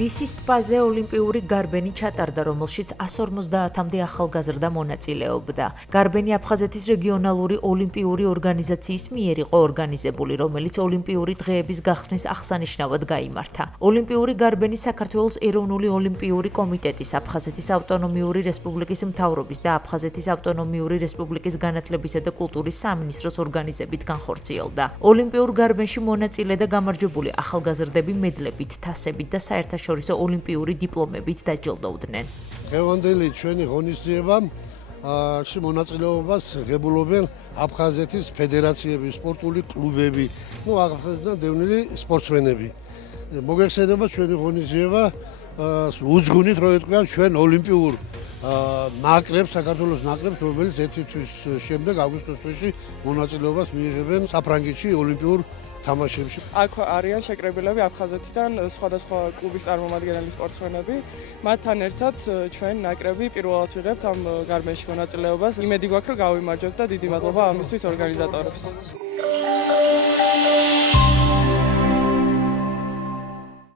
ლისის ტბაზე ოლიმპიური გარბენი ჩატარდა, რომელშიც 150-მდე ახალგაზრდა მონაწილეობდა. გარბენი აფხაზეთის რეგიონალური ოლიმპიური ორგანიზაციის მიერ იყო ორგანიზებული, რომელიც ოლიმპიური დღეების გახსნის აღსანიშნავად გაიმართა. ოლიმპიური გარბენი საქართველოს ეროვნული ოლიმპიური კომიტეტის, აფხაზეთის ავტონომიური რესპუბლიკის მთავრობის და აფხაზეთის ავტონომიური რესპუბლიკის განათლებისა და კულტურის სამინისტროს ორგანიზებით განხორციელდა. ოლიმპიურ გარბენში მონაწილე და გამარჯვებული ახალგაზრდები მედლებით, თასებით და საერთაშორისო ოლიმპიური დიპლომებით დაჯილდოვდნენ. დღევანდელი ჩვენი ღონისძიება მონაწილეობას ღებულობენ აფხაზეთის ფედერაციები, სპორტული კლუბები, აფხაზეთიდან დევნილი სპორტსმენები. მოგეხსენება ჩვენი ღონისძიება უძღვნით რო ეტყვიან ჩვენ ოლიმპიურ ნაკრებს, საქართველოს ნაკრებს, რომელიც ერთი თვის შემდეგ აგვისტოს თვეში მონაწილეობას მიიღებენ საფრანგეთში ოლიმპიურ თამაშებში. აქ არიან შეკრებილები აფხაზეთიდან სხვადასხვა კლუბის წარმომადგენელი სპორტსმენები. მათთან ერთად ჩვენ ნაკრები პირველად ვიღებთ ამ გარბენში მონაწილეობას. იმედი გვაქვს, რომ გავიმარჯვებთ და დიდი მადლობა ამისთვის ორგანიზატორებს.